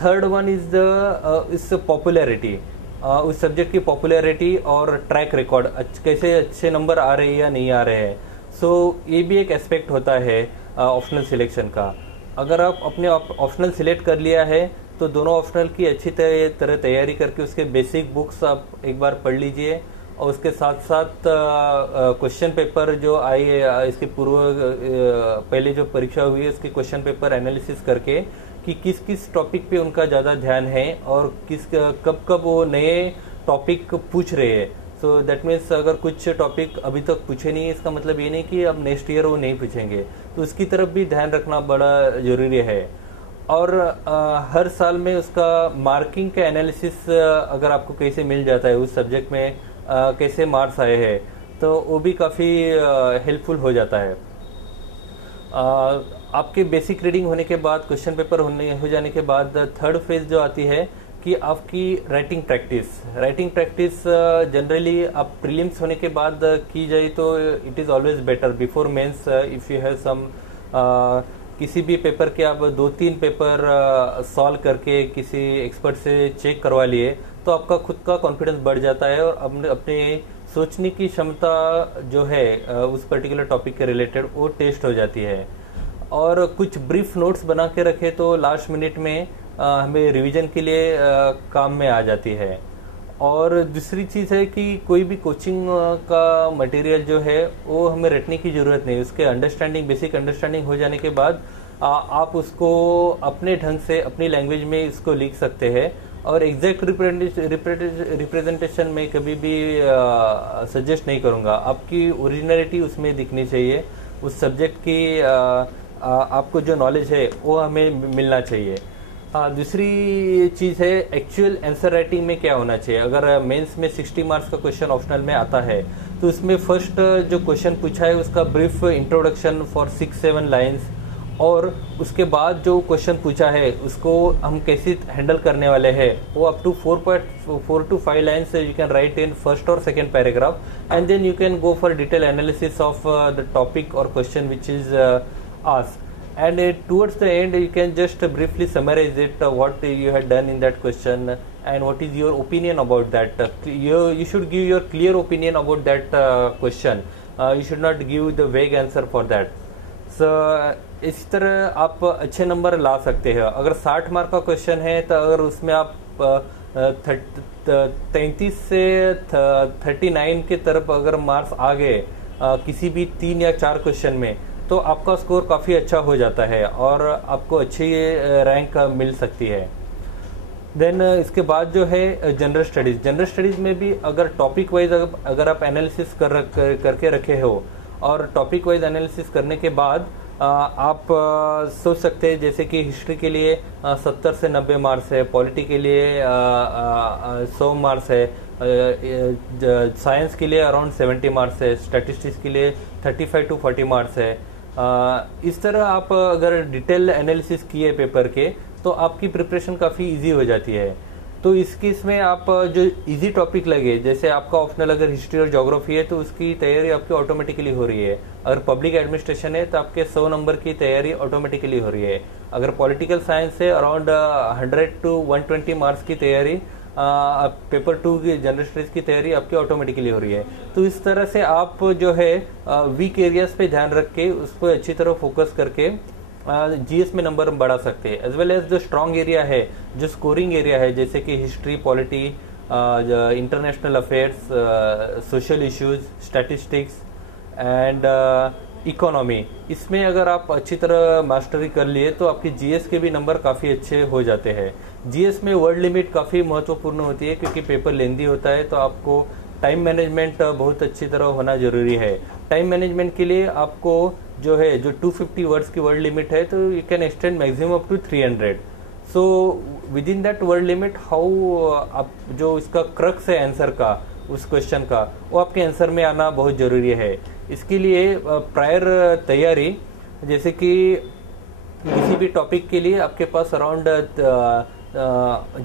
Third one is the इस popularity, उस subject की पॉपुलैरिटी और ट्रैक रिकॉर्ड, कैसे अच्छे नंबर आ रहे हैं या नहीं आ रहे हैं। सो ये भी एक एस्पेक्ट होता है ऑप्शनल सिलेक्शन का। अगर आप अपने ऑप्शनल सिलेक्ट कर लिया है तो दोनों ऑप्शनल की अच्छी तरह तैयारी करके उसके बेसिक बुक्स आप एक बार पढ़ लीजिए, और उसके साथ साथ क्वेश्चन पेपर जो आए इसके पूर्व पहले जो परीक्षा हुई है उसके क्वेश्चन पेपर एनालिसिस करके कि किस किस टॉपिक पे उनका ज़्यादा ध्यान है और कब कब वो नए टॉपिक पूछ रहे हैं। सो दैट मीन्स अगर कुछ टॉपिक अभी तक पूछे नहीं, इसका मतलब ये नहीं कि अब नेक्स्ट ईयर वो नहीं पूछेंगे, तो उसकी तरफ भी ध्यान रखना बड़ा ज़रूरी है। और हर साल में उसका मार्किंग का एनालिसिस अगर आपको कैसे मिल जाता है, उस सब्जेक्ट में कैसे मार्क्स आए हैं, तो वो भी काफ़ी हेल्पफुल हो जाता है। आपके बेसिक रीडिंग होने के बाद, क्वेश्चन पेपर हो जाने के बाद थर्ड फेज जो आती है कि आपकी राइटिंग प्रैक्टिस जनरली आप प्रीलिम्स होने के बाद की जाए तो it is always better before mains. If you have some किसी भी पेपर के आप 2-3 पेपर सॉल्व करके किसी एक्सपर्ट से चेक करवा लिए तो आपका खुद का कॉन्फिडेंस बढ़ जाता है और अपने सोचने की क्षमता जो है उस पर्टिकुलर टॉपिक के रिलेटेड वो टेस्ट हो जाती है। और कुछ ब्रीफ नोट्स बना के रखे तो लास्ट मिनट में हमें रिवीजन के लिए काम में आ जाती है। और दूसरी चीज़ है कि कोई भी कोचिंग का मटेरियल जो है वो हमें रटने की ज़रूरत नहीं, उसके बेसिक अंडरस्टैंडिंग हो जाने के बाद आप उसको अपने ढंग से अपनी लैंग्वेज में इसको लिख सकते हैं। और एग्जैक्ट रिप्रेजेंटेशन में कभी भी सजेस्ट नहीं करूँगा, आपकी ओरिजिनलिटी उसमें दिखनी चाहिए, उस सब्जेक्ट की आपको जो नॉलेज है वो हमें मिलना चाहिए। दूसरी चीज़ है एक्चुअल आंसर राइटिंग में क्या होना चाहिए। अगर मेंस में 60 मार्क्स का क्वेश्चन ऑप्शनल में आता है तो उसमें फर्स्ट जो क्वेश्चन पूछा है उसका ब्रीफ इंट्रोडक्शन फॉर 6-7 लाइन्स, और उसके बाद जो क्वेश्चन पूछा है उसको हम कैसे हैंडल करने वाले हैं वो up to 4 to 5 lines you can write in first और second paragraph, and then you can go for detail analysis of the topic और question which is asked. And towards the end you can just briefly summarize it, what you had done in that question and what is your opinion about that. You should give your clear opinion about that question. You should not give the vague answer for that. So इस तरह आप अच्छे number ला सकते हैं। अगर 60 mark का question है तो अगर उसमें आप 33 से 39 के तरफ अगर मार्क्स आ गए किसी भी 3 या 4 क्वेश्चन में तो आपका स्कोर काफ़ी अच्छा हो जाता है और आपको अच्छी रैंक मिल सकती है। देन इसके बाद जो है जनरल स्टडीज़ में भी अगर टॉपिक वाइज अगर आप एनालिसिस करके रखे हो और टॉपिक वाइज एनालिसिस करने के बाद आप सोच सकते हैं जैसे कि हिस्ट्री के लिए 70 से 90 मार्क्स है, पॉलिटी के लिए 100 मार्क्स है, साइंस के लिए अराउंड 70 मार्क्स है, स्टैटिस्टिक्स के लिए 35 to 40 मार्क्स है। इस तरह आप अगर डिटेल एनालिसिस किए पेपर के तो आपकी प्रिपरेशन काफ़ी इजी हो जाती है। तो इस केस में आप जो इजी टॉपिक लगे, जैसे आपका ऑप्शनल अगर हिस्ट्री और ज्योग्राफी है तो उसकी तैयारी आपकी ऑटोमेटिकली हो रही है। अगर पब्लिक एडमिनिस्ट्रेशन है तो आपके 100 नंबर की तैयारी ऑटोमेटिकली हो रही है। अगर पॉलिटिकल साइंस है अराउंड 100 to 120 मार्क्स की तैयारी, पेपर 2 की जनरल स्टडीज की तैयारी आपकी ऑटोमेटिकली हो रही है। तो इस तरह से आप जो है वीक एरियाज पे ध्यान रख के उसको अच्छी तरह फोकस करके जीएस में नंबर बढ़ा सकते हैं। एज वेल एज जो स्ट्रॉन्ग एरिया है, जो स्कोरिंग एरिया है, जैसे कि history, polity, international affairs, social issues, statistics and economy, इसमें अगर आप अच्छी तरह मास्टरी कर लिए तो आपकी जीएस के भी नंबर काफ़ी अच्छे हो जाते हैं। जीएस में वर्ड लिमिट काफ़ी महत्वपूर्ण होती है क्योंकि पेपर लेंदी होता है, तो आपको टाइम मैनेजमेंट बहुत अच्छी तरह होना जरूरी है। टाइम मैनेजमेंट के लिए आपको जो है जो 250 वर्ड्स की वर्ड लिमिट है तो you can extend maximum up to 300। So within that word limit how आप जो इसका क्रक्स है आंसर का, उस क्वेश्चन का, वो आपके आंसर में आना बहुत ज़रूरी है। इसके लिए प्रायर तैयारी, जैसे कि किसी भी टॉपिक के लिए आपके पास अराउंड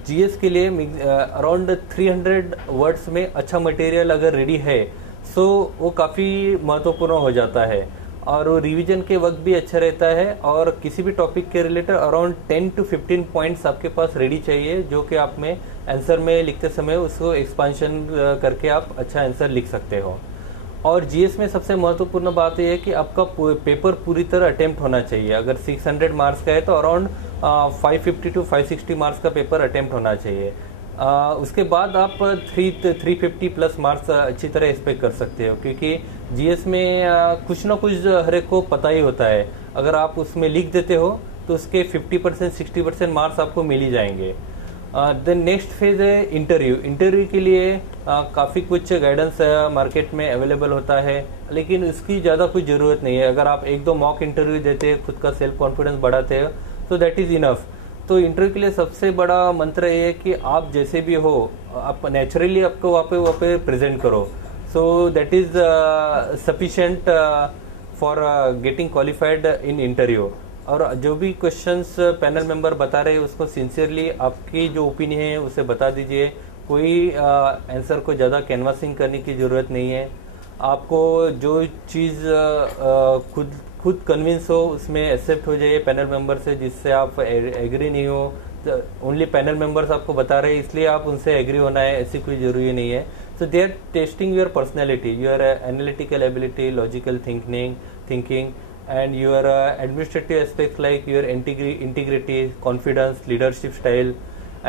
जीएस के लिए अराउंड 300 वर्ड्स में अच्छा मटेरियल अगर रेडी है सो वो काफ़ी महत्वपूर्ण हो जाता है। और वो रिवीजन के वक्त भी अच्छा रहता है, और किसी भी टॉपिक के रिलेटेड अराउंड 10 to 15 पॉइंट्स आपके पास रेडी चाहिए, जो कि आप में आंसर में लिखते समय उसको एक्सपांशन करके आप अच्छा आंसर लिख सकते हो। और जीएस में सबसे महत्वपूर्ण बात यह है कि आपका पेपर पूरी तरह अटेम्प्ट होना चाहिए। अगर 600 मार्क्स का है तो अराउंड 550 to 560 मार्क्स का पेपर अटेम्प्ट होना चाहिए। उसके बाद आप 350 प्लस मार्क्स अच्छी तरह एक्सपेक्ट कर सकते हो, क्योंकि जीएस में कुछ ना कुछ हर एक को पता ही होता है। अगर आप उसमें लिख देते हो तो उसके 50% 60% मार्क्स आपको मिल ही जाएंगे। देन नेक्स्ट फेज है इंटरव्यू। इंटरव्यू के लिए काफ़ी कुछ गाइडेंस मार्केट में अवेलेबल होता है, लेकिन उसकी ज़्यादा कुछ ज़रूरत नहीं है। अगर आप एक दो मॉक इंटरव्यू देते हैं, खुद का सेल्फ कॉन्फिडेंस बढ़ाते हो, तो दैट इज़ इनफ। तो इंटरव्यू के लिए सबसे बड़ा मंत्र ये है कि आप जैसे भी हो, आप नेचुरली आपको वहाँ पे प्रेजेंट करो। So that is sufficient for getting qualified in interview. और जो भी क्वेश्चंस पैनल मेंबर बता रहे हैं उसको सिंसियरली आपकी जो ओपिनियन है उसे बता दीजिए। कोई आंसर को ज़्यादा कैनवासिंग करने की ज़रूरत नहीं है। आपको जो चीज़ खुद कन्विंस हो उसमें एक्सेप्ट हो जाइए पैनल मेंबर से, जिससे आप एग्री नहीं हो। ओनली पैनल मेंबर्स आपको बता रहे हैं इसलिए आप उनसे एग्री होना है, ऐसी कोई जरूरी नहीं है। So they are testing your personality, your analytical ability, logical thinking and your administrative aspects like your integrity, confidence, leadership style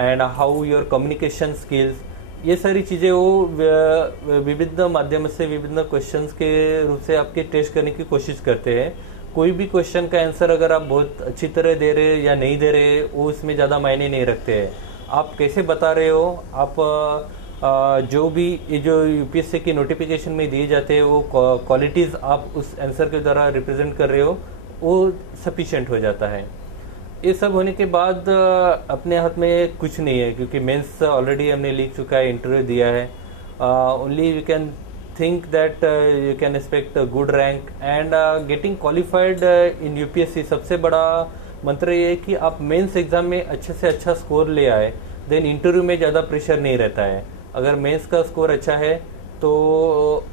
and how your communication skills, ये सारी चीज़ें वो विभिन्न माध्यम से विभिन्न क्वेश्चंस के रूप से आपके टेस्ट करने की कोशिश करते हैं। कोई भी क्वेश्चन का आंसर अगर आप बहुत अच्छी तरह दे रहे या नहीं दे रहे वो इसमें ज़्यादा मायने नहीं रखते हैं। आप कैसे बता रहे हो, आप जो भी जो यूपीएससी की नोटिफिकेशन में दिए जाते हैं वो क्वालिटीज़ आप उस आंसर के द्वारा रिप्रेजेंट कर रहे हो, वो सफिशिएंट हो जाता है। ये सब होने के बाद अपने हाथ में कुछ नहीं है, क्योंकि मेंस ऑलरेडी हमने लिख चुका है, इंटरव्यू दिया है। Only you can think that you can expect good rank and getting qualified in UPSC. सबसे बड़ा मंत्र ये है कि आप मेंस एग्जाम में अच्छे से अच्छा स्कोर ले आए, देन इंटरव्यू में ज़्यादा प्रेशर नहीं रहता है। अगर मेंस का स्कोर अच्छा है तो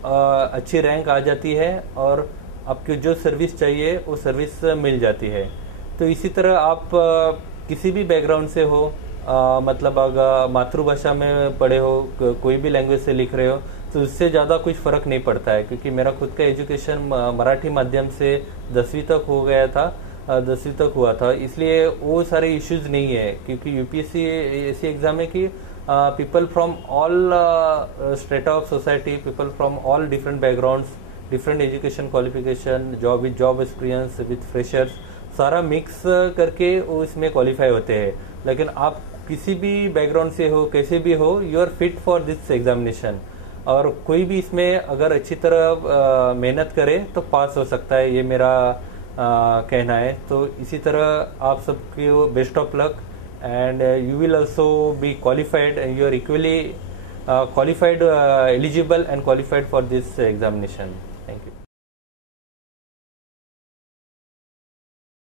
अच्छी रैंक आ जाती है और आपको जो सर्विस चाहिए वो सर्विस मिल जाती है। तो इसी तरह आप किसी भी बैकग्राउंड से हो, मतलब अगर मातृभाषा में पढ़े हो, कोई भी लैंग्वेज से लिख रहे हो, तो उससे ज़्यादा कुछ फ़र्क नहीं पड़ता है। क्योंकि मेरा खुद का एजुकेशन मराठी माध्यम से 10वीं तक हो गया था, 10वीं तक हुआ था, इसलिए वो सारे इश्यूज नहीं है। क्योंकि यूपीएससी ऐसी एग्जाम है कि people from all strata of society, people from all different backgrounds, different education qualification, job experience with freshers, सारा मिक्स करके वो इसमें क्वालिफाई होते हैं। लेकिन आप किसी भी बैकग्राउंड से हो, कैसे भी हो, you are fit for this examination. और कोई भी इसमें अगर अच्छी तरह मेहनत करे तो पास हो सकता है, ये मेरा कहना है। तो इसी तरह आप सबको best of luck and you will also be qualified and you are equally qualified, eligible and qualified for this examination.